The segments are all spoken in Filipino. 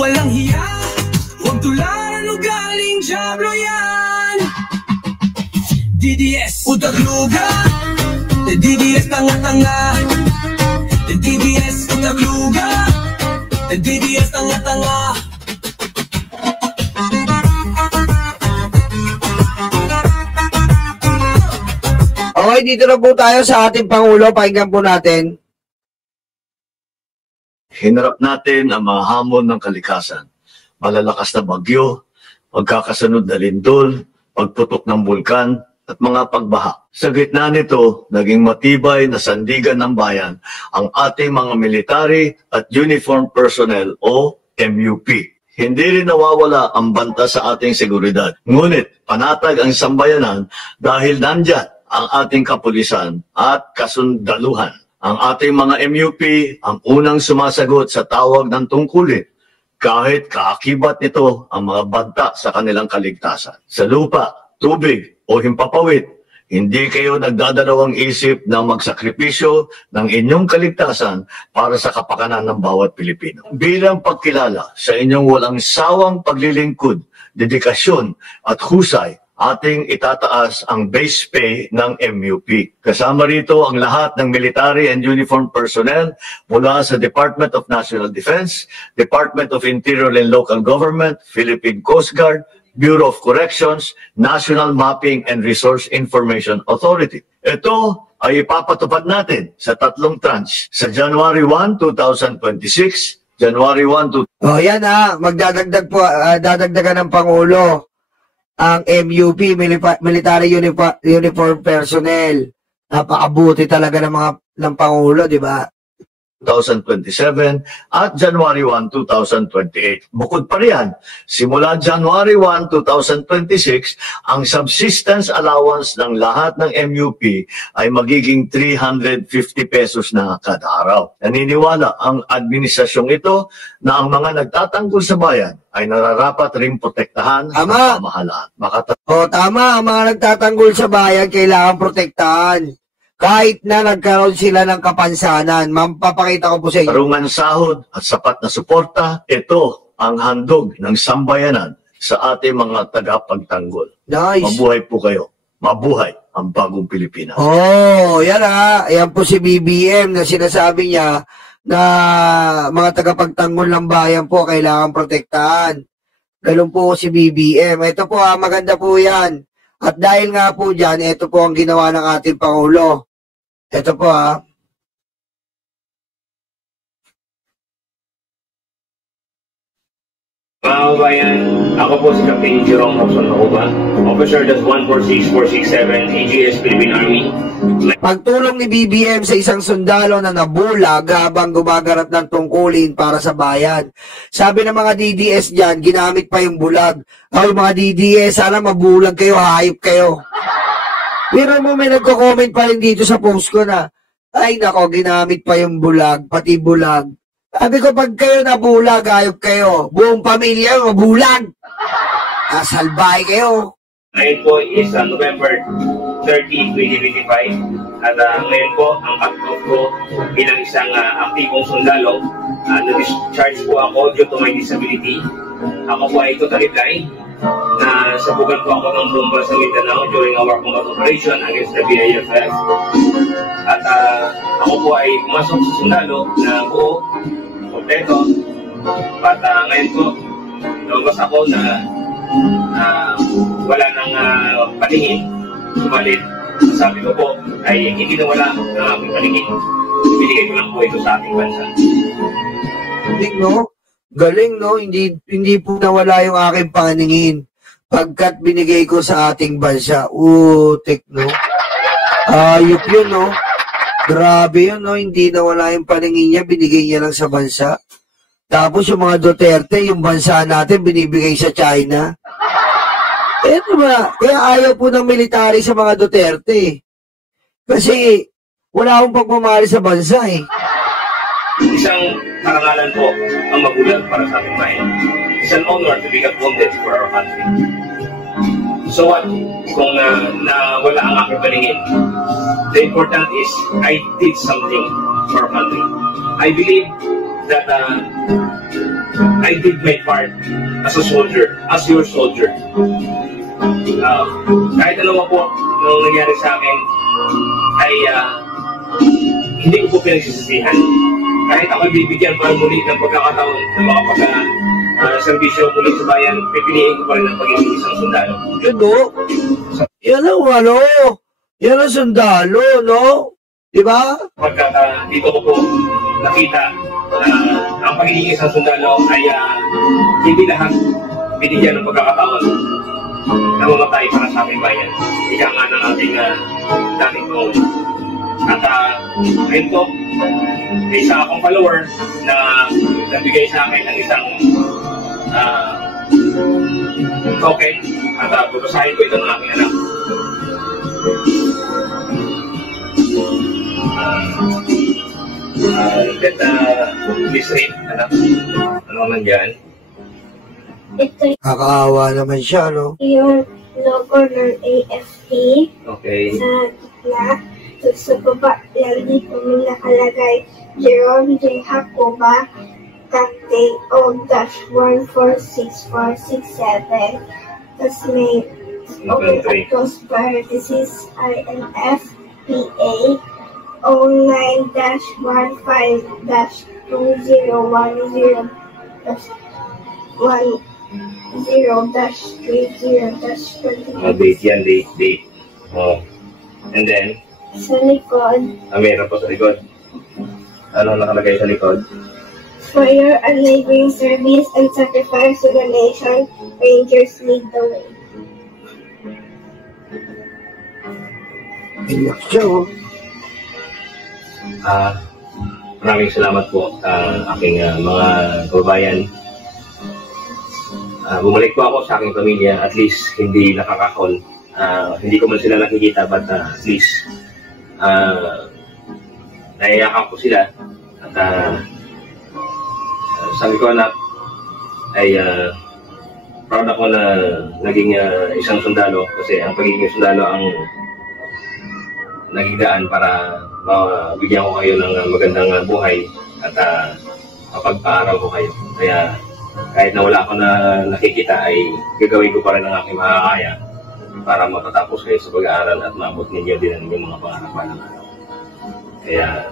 walang hiya, huwag tularan ugaling Diablo yan. DDS, utagluga, DDS tanga-tanga, DDS utagluga, DDS tanga-tanga. Okay, dito na po tayo sa ating Pangulo. Pakinggan po natin. Hinarap natin ang mga hamon ng kalikasan. Malalakas na bagyo, magkakasunod na lindol, pagputok ng bulkan, at mga pagbaha. Sa gitna nito, naging matibay na sandigan ng bayan ang ating mga military at uniformed personnel o MUP. Hindi rin nawawala ang banta sa ating seguridad. Ngunit panatag ang sambayanan dahil nandyan ang ating kapulisan at kasundaluhan. Ang ating mga MUP ang unang sumasagot sa tawag ng tungkulin kahit kaakibat nito ang mga banta sa kanilang kaligtasan. Sa lupa, tubig o himpapawid, hindi kayo nagdadalawang isip na magsakripisyo ng inyong kaligtasan para sa kapakanan ng bawat Pilipino. Bilang pagkilala sa inyong walang sawang paglilingkod, dedikasyon at husay, ating itataas ang base pay ng MUP. Kasama rito ang lahat ng military and uniformed personnel mula sa Department of National Defense, Department of Interior and Local Government, Philippine Coast Guard, Bureau of Corrections, National Mapping and Resource Information Authority. Ito ay ipapatupad natin sa 3 tranche sa January 1, 2026, January 1 to... Oh, yan magdadagdag po, dadagdagan ng Pangulo ang MUP, Military Uniform Personnel. Napakabuti talaga ng Pangulo, di ba? 2027 at January 1, 2028. Bukod pa riyan, simula January 1, 2026, ang subsistence allowance ng lahat ng MUP ay magiging 350 pesos na kada araw. Naniniwala ang administrasyong ito na ang mga nagtatanggol sa bayan ay nararapat ring protektahan ng pamahalaan. Tama, ang mga nagtatanggol sa bayan kailangan protektahan. Kahit na nagkaroon sila ng kapansanan, mapapakita ko po sa inyo. Tarungan sahod at sapat na suporta, ito ang handog ng sambayanan sa ating mga tagapagtanggol. Nice. Mabuhay po kayo. Mabuhay ang bagong Pilipinas. Oh, yan Ayan po si BBM na sinasabi niya na mga tagapagtanggol ng bayan po kailangan protektahan. Ganun po si BBM. Ito po maganda po yan. At dahil nga po dyan, ito po ang ginawa ng ating Pangulo. Ito po Mga kabayan, ako po si Captain Jerome Robson Nauba, Officer Das 146467, AGS Philippine Army. Pagtulong ni BBM sa isang sundalo na nabulag habang gumaganap ng tungkulin para sa bayan. Sabi ng mga DDS dyan, ginamit pa yung bulag. Ay, mga DDS, sana mabulag kayo, hayop kayo. Pero mo may nagko-comment pa rin dito sa post ko na, ay nako, ginamit pa yung bulag, pati bulag. Sabi ko, pag kayo nabulag, hayop kayo. Buong pamilya, mabulag. Salbahe kayo. Ngayon po is November 30, 2025. At ngayon po, ang cut-off ko bilang isang aktibong sundalo. Na-discharge po ako due to my disability. Ako po ay totally blind. Nasabugan po ako ng bomba sa Mindanao during our combat operation against the BIFS. At ako po ay pumasok sa sundalo na buo, kompleto. At ngayon po, lumabas ako na wala nang paningin. Sumalit, sabi ko po ay hindi nawala ng aking paningin. Binigay ko lang po ito sa ating bansa. Galing, no? Hindi po nawala yung aking paningin pagkat binigay ko sa ating bansa. Utik, no? Ayop yun, no? Grabe yun, no? Hindi nawala yung paningin niya, binigay niya lang sa bansa. Tapos yung mga Duterte, yung bansa natin, binibigay sa China. Eto ba? Kaya ayaw po ng military sa mga Duterte. Kasi wala akong pagmamahal sa bansa, eh. Isang karangalan po ang magulang para sa ating bayan. It's an honor to be appointed for our country. So what kung nawala ang aking paningin? The important is I did something for our country. I believe that I did my part as a soldier, as your soldier. Kahit ano po nung nangyari sa akin ay hindi ko po pinagsisisihan. Kahit ako bibigyan pa muli ng pagkakataon na makapag-servisyo muli sa bayan, pipiliin ko pa rin ang pagiging isang sundalo. Yun, no? Yan ang yan ang sundalo, no? Diba? Pagka dito ko po nakita na ang pagiging isang sundalo ay hindi lahat binigyan ng pagkakataon na mamatay para sa aking bayan. Ika nga ng ating dating Pangulong. At ayun po, may isa akong follower na nabigay sa akin ng isang token at babasahin ko ito ng aking anak. Please read, anak. Ano naman yan? Ito Kakaawa naman siya, no? yung logo ng AFP Okay. sa gitna. Sa baba, lagi po may nakalagay Jerome J. Hacoba, Captain O-146467. Tapos may open close parenthesis INF PA 09-15-10-30-20. Date yan, date. Oh. And then, Sa likod, meron po sa likod. Ano nakalagay sa likod? for your unwavering service and sacrifice to the nation, Rangers lead the way. Iyak siya, oh. Maraming salamat po aking mga kababayan. Bumalik po ako sa aking pamilya, at least hindi nakakahon. Hindi ko man sila nakikita, but at least naiyakan ko sila. At sabi ko, anak, ay proud ako na naging isang sundalo, kasi ang pagiging sundalo ang naging daan para mabigyan ko kayo ng magandang buhay at mapagpaaral ko kayo. Kaya kahit na wala ako na nakikita, ay gagawin ko pa rin ang aking makakaya para matatapos kayo sa pag-aaral at maabot ninyo din ang inyong mga pangarapan. Kaya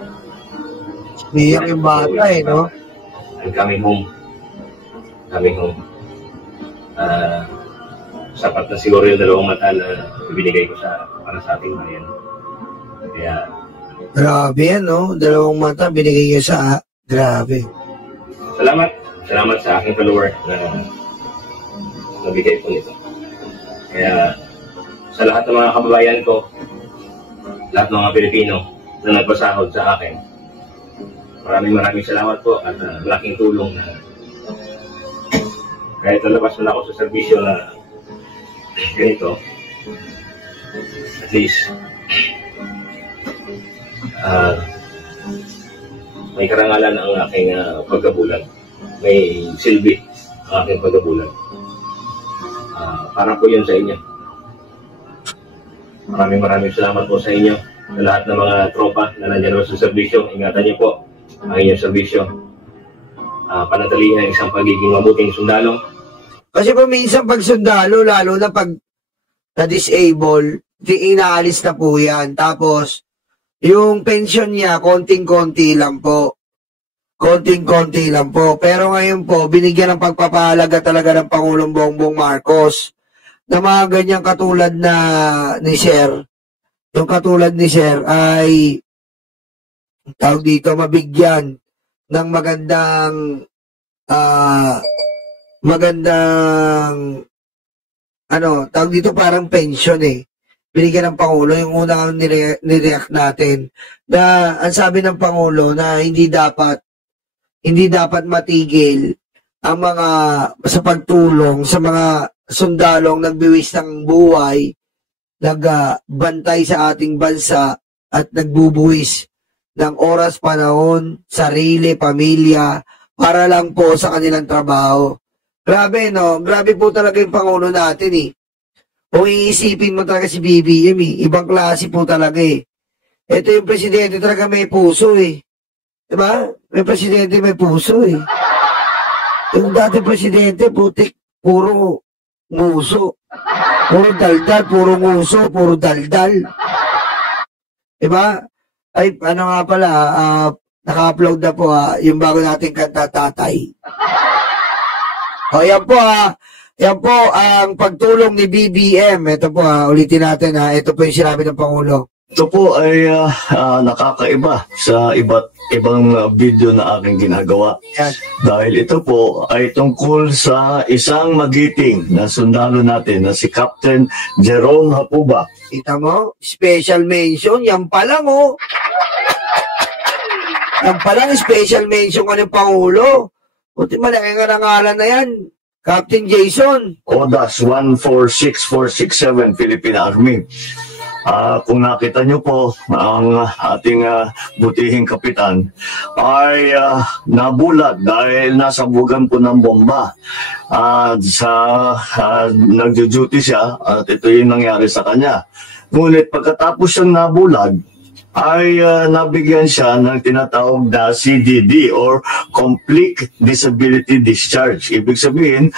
Niyak yung bata, eh, no? I'm coming home. Sapat na siguro yung 2 mata na ibinigay ko para sa ating bayan. Kaya Grabe yan, no? 2 mata binigay niya sa... Grabe. salamat sa aking follower na nabigay po nito. Kaya sa lahat ng mga kababayan ko, lahat ng mga Pilipino na nagpasahod sa akin, maraming salamat po at malaking tulong na kahit nalabas na ako sa serbisyo na ganito, at least may karangalan ang aking pagkabulag. May silbi ang aking pagkabulag. Para po yun sa inyo. Maraming salamat po sa inyo, sa lahat ng mga tropa na nandiyan sa serbisyo. Ingatan niyo po ang inyong serbisyo. Panatilihan ang isang pagiging mabuting sundalo. Kasi pa minsan pag sundalo, lalo na pag na-disable, inaalis na po yan. Tapos, yung pension niya, konting-konti lang po. Konting-konti lang po. Pero ngayon po, binigyan ng pagpapahalaga talaga ng Pangulong Bongbong Marcos na mga ganyang katulad na ni Sir. Yung katulad ni Sir ay tawag dito, mabigyan ng magandang tawag dito parang pension, eh. Binigyan ng Pangulo, yung unang nireact natin, na ang sabi ng Pangulo na hindi dapat matigil ang mga sa pagtulong sa mga sundalong nagbiwis ng buhay, nagbantay sa ating bansa at nagbubuwis ng oras, panahon, sarili, pamilya, para lang po sa kanilang trabaho. Grabe, no? Grabe po talaga yung Pangulo natin, eh. Kung iisipin mo talaga si BBM, eh. Ibang klase po talaga, eh. Ito yung presidente talaga may puso, eh. Diba? May presidente may puso, eh. Yung dati presidente, putik, puro nguso. Puro daldal, puro nguso, puro daldal. Diba? Ay, ano nga pala, naka-upload na po yung bago nating kanta, Tatay. O, yan po yan po ang pagtulong ni BBM. Ito po ulitin natin ito po yung sinabi ng Pangulo. Ito po ay nakakaiba sa iba't ibang video na aking ginagawa. Yan. Dahil ito po ay tungkol sa isang magiting na sundalo natin na si Captain Jerome Hapuba. Kita mo? Special mention. Yan pa lang Yan pa lang special mention ka ng Pangulo. Buti malaki nga nangalan na yan. Captain Jason. ODAS 146467 Philippine Army. Kung nakita nyo po, ang ating butihing kapitan ay nabulag dahil nasabugan po ng bomba. Nagjo-duty siya at ito yung nangyari sa kanya. Ngunit pagkatapos siyang nabulag, ay nabigyan siya ng tinatawag na CDD or Complete Disability Discharge. Ibig sabihin,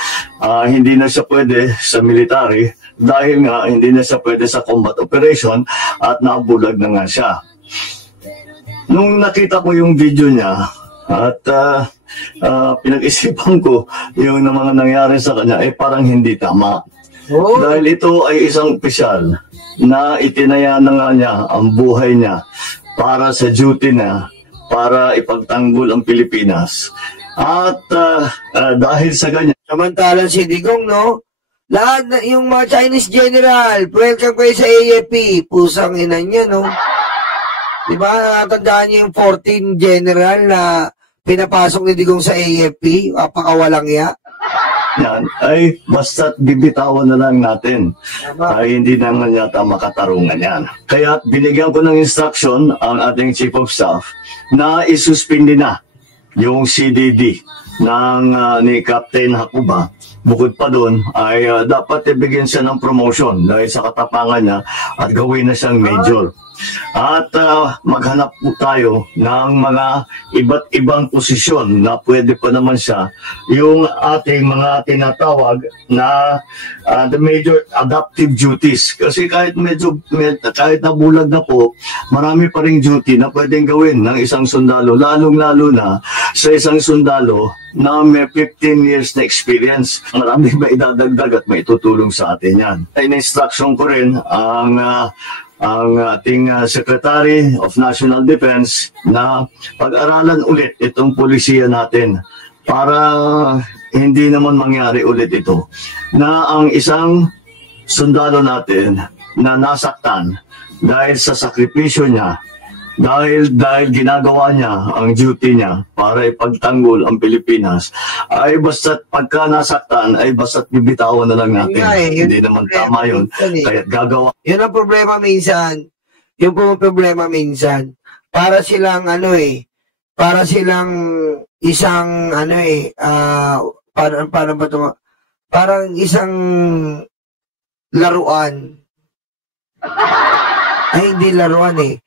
hindi na siya pwede sa military dahil nga hindi na siya pwede sa combat operation at nabulag na nga siya. Nung nakita ko yung video niya at pinag-isipan ko yung mga nangyari sa kanya, parang hindi tama. Oh. Dahil ito ay isang opisyal na itinaya na nga niya ang buhay niya para sa duty na para ipagtanggol ang Pilipinas. At dahil sa ganyan. Samantalang si Digong, no? Lahat na, yung mga Chinese general, welcome kayo sa AFP. Pusang ina niya, no? Diba, natandaan niyo yung 14 general na pinapasok ni Digong sa AFP? Apakawalang ya. Yan ay basta't bibitawan na lang natin. Ay hindi naman yata makatarungan yan. Kaya binigyan ko ng instruction ang ating Chief of Staff na isuspindi na yung CDD ni Captain Hapuba. Bukod pa doon ay dapat ibigyan siya ng promotion dahil sa katapangan niya at gawin na siyang major. At maghanap po tayo ng mga iba't ibang posisyon na pwede pa naman siya yung ating mga tinatawag na the major adaptive duties. Kasi kahit kahit nabulag na po, marami pa ring duty na pwedeng gawin ng isang sundalo, lalong-lalo na sa isang sundalo na may 15 years na experience. Marami may idadagdag at may tutulong sa atin yan. In-instruction ko rin ang ating Secretary of National Defense na pag-aralan ulit itong polisiya natin para hindi naman mangyari ulit ito na ang isang sundalo natin na nasaktan dahil sa sakripisyo niya, dahil ginagawa niya ang duty niya para ipagtanggol ang Pilipinas, ay basta't pagka nasaktan ay basta't bibitawan na lang natin. Hindi naman tama yun. Kaya't gagawa. Yun ang problema minsan. Yung po problema minsan. Para silang para silang isang paano ba ito? Parang isang laruan. Ay, hindi laruan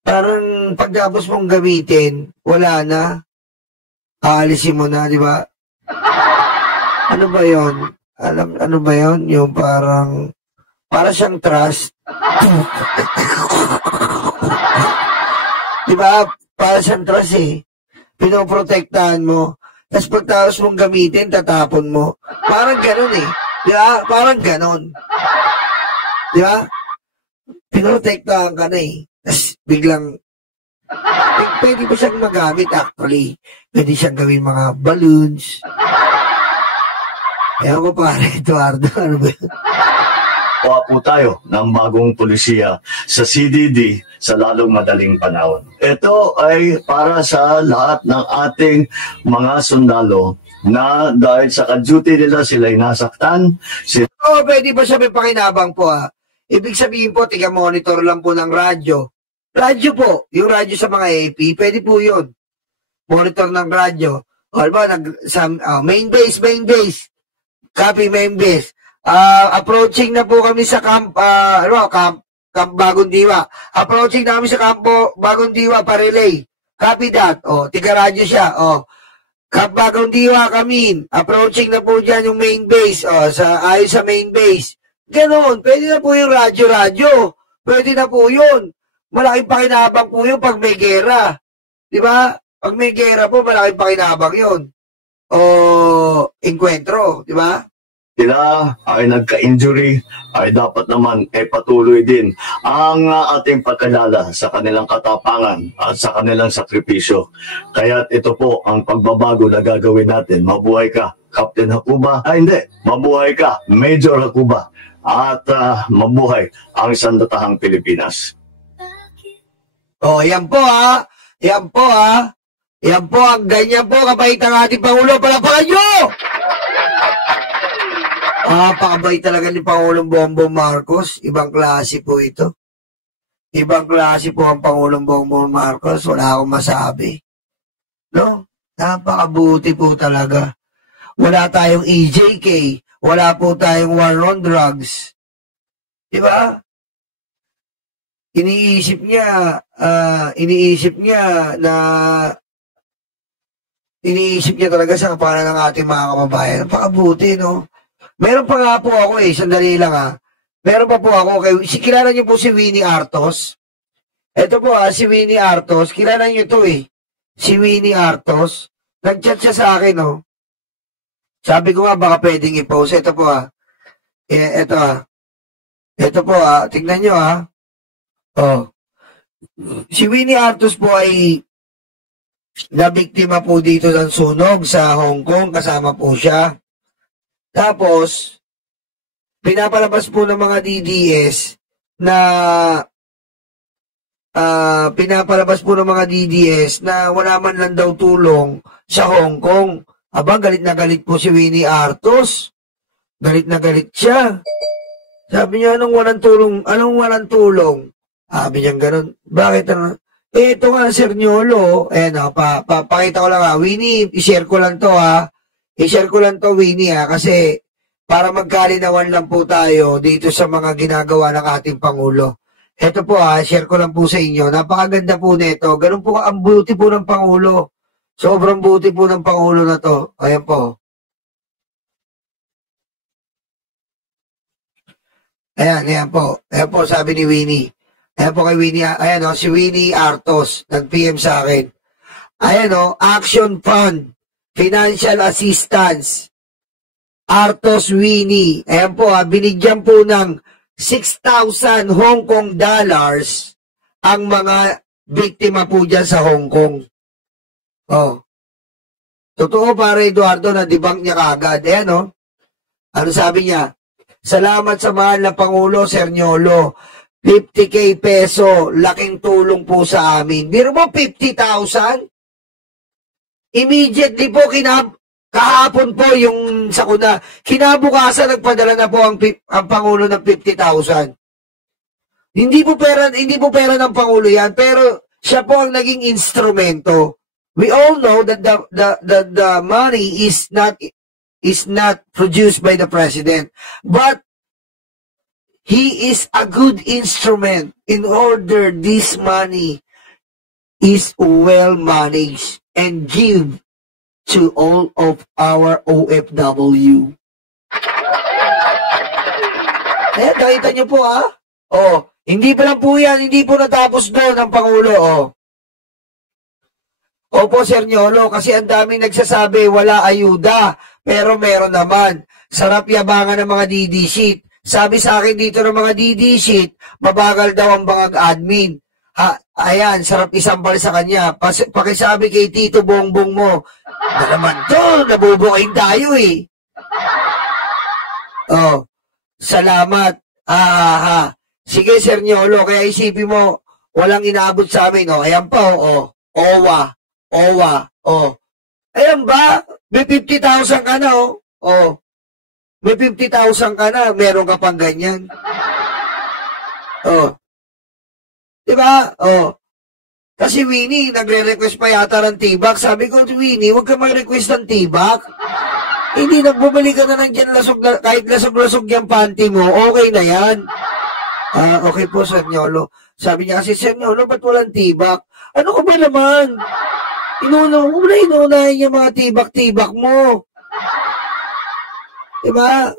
Parang pagkapos mong gamitin, wala na. Aalisin mo na, di ba? Ano ba yon? Ano ba yon? Yung para siyang trust. Di ba? Para siyang trust pinoprotektahan mo. Tapos pagkapos mong gamitin, tatapon mo. Parang ganun Di ba? Parang ganun. Di ba? Pinoprotektahan ka na Tapos biglang, pwede ba siyang magamit actually? Pwede siyang gawin mga balloons. Ewan ko pare, Eduardo, ano ba yun? Kuha po tayo ng bagong polisiya sa CDD sa lalong madaling panahon. Ito ay para sa lahat ng ating mga sundalo na dahil sa ka-duty nila sila'y nasaktan. Pwede ba siya may pakinabang po Ibig sabihin po, tiga-monitor lang po ng radyo. Radyo po, yung radyo sa mga AP, pwede po yun. Monitor ng radyo. O, ba, main base. Copy main base. Approaching na po kami sa camp Bagong Diwa. Approaching na kami sa camp Bagong Diwa, pa-relay. Copy that. O, tiga-radyo siya. O, Bagong Diwa Kamin, approaching na po dyan yung main base, ayos sa main base. Ganon, pwede na po yung radyo-radyo. Pwede na po yun. Malaking pakinabang po yun pag may gera. Di ba? Pag may gera po, malaking pakinabang yun. O, enkwentro, di ba? Sila ay nagka-injury, ay dapat naman patuloy din ang ating pagkalala sa kanilang katapangan at sa kanilang sakripisyo. Kaya ito po ang pagbabago na gagawin natin. Mabuhay ka, Captain Hakuba. Hindi, mabuhay ka, Major Hakuba. At mabuhay ang sandatahang Pilipinas. Yan po ha. Yan po ha. Yan po, ang ganyan po, kabait ang ating Pangulo. Palapakan nyo! Pakabait talaga ni Pangulong Bongbong Marcos. Ibang klase po ito. Ibang klase po ang Pangulong Bongbong Marcos. Wala akong masabi. No? Napakabuti po talaga. Wala tayong EJK. Wala po tayong war on drugs. Diba? Iniisip niya talaga sa kapanan ng ating mga kababayan. Napakabuti, no? Meron pa nga po ako sandali lang Meron pa po ako, kilala niyo po si Winnie Artos? Ito po si Winnie Artos, kilala niyo to Si Winnie Artos, nag-chat siya sa akin, no? Sabi ko nga, baka pwedeng i-post. Ito po Ito po tingnan niyo Si Winnie Artos po ay nabiktima po dito ng sunog sa Hong Kong, kasama po siya. Tapos, pinapalabas po ng mga DDS na wala man lang daw tulong sa Hong Kong. Aba, galit na galit po si Winnie Artos. Galit na galit siya. Sabi niya, anong walang tulong? Sabi niya ganun. Bakit? Ito nga, Sir Nyolo. Pakita ko lang Winnie, i-share ko lang to I-share ko lang to, Winnie, kasi para magkalinawan lang po tayo dito sa mga ginagawa ng ating Pangulo. Ito po share ko lang po sa inyo. Napakaganda po nito. Ganun po ang buti po ng Pangulo. Sobrang buti po ng Pangulo na to. Ayan po. Ayan po. Ayan po, sabi ni Winnie. Ayan po kay Winnie. Ayan si Winnie Artos. Nag-PM sa akin. Ayan Action Fund. Financial Assistance. Artos Winnie. Ayan po binigyan po ng 6,000 Hong Kong dollars ang mga biktima po dyan sa Hong Kong. Totoo para Eduardo na debunk niya kaagad. Ayan Ano sabi niya? Salamat sa mahal na Pangulo, Sir Nyolo. 50,000 peso. Laking tulong po sa amin. Biro mo 50,000? Immediately po, kahapon po yung sakuna, kinabukasan nagpadala na po ang Pangulo ng 50,000. Hindi po pera ng Pangulo yan, pero siya po ang naging instrumento. We all know that the money is not produced by the President, but he is a good instrument in order this money is well managed and give to all of our OFW. Ayan, nakita niyo po hindi pa lang po yan, hindi po natapos doon ang Pangulo Opo, Sir Nyolo, kasi ang daming nagsasabi wala ayuda, pero meron naman. Sarap yabangan ng mga DD sheet. Sabi sa akin dito ng mga DD sheet, mabagal daw ang bangag admin. Ayan, sarap isampal sa kanya. Pakisabi kay Tito Bongbong mo, na naman to, nabubukain tayo salamat. Sige, Sir Nyolo, kaya isipin mo, walang inaabot sa amin. Ayan pa, OWA. Ayan ba? May 50,000 ka na, May 50,000 ka na, meron ka pang ganyan. Diba? Kasi Winnie, nagre-request pa yata ng tibak. Sabi ko, Winnie, huwag ka mag-request ng tibak. Hindi, nagbumalik ka na ng dyan, kahit lasog-lasog yung panty mo, okay na yan. Okay po, Sir Nyolo. Sabi niya kasi, Sir Nyolo, ba't walang tibak? Ano ko ba naman? Inuunahin yung mga tibak-tibak mo. Diba?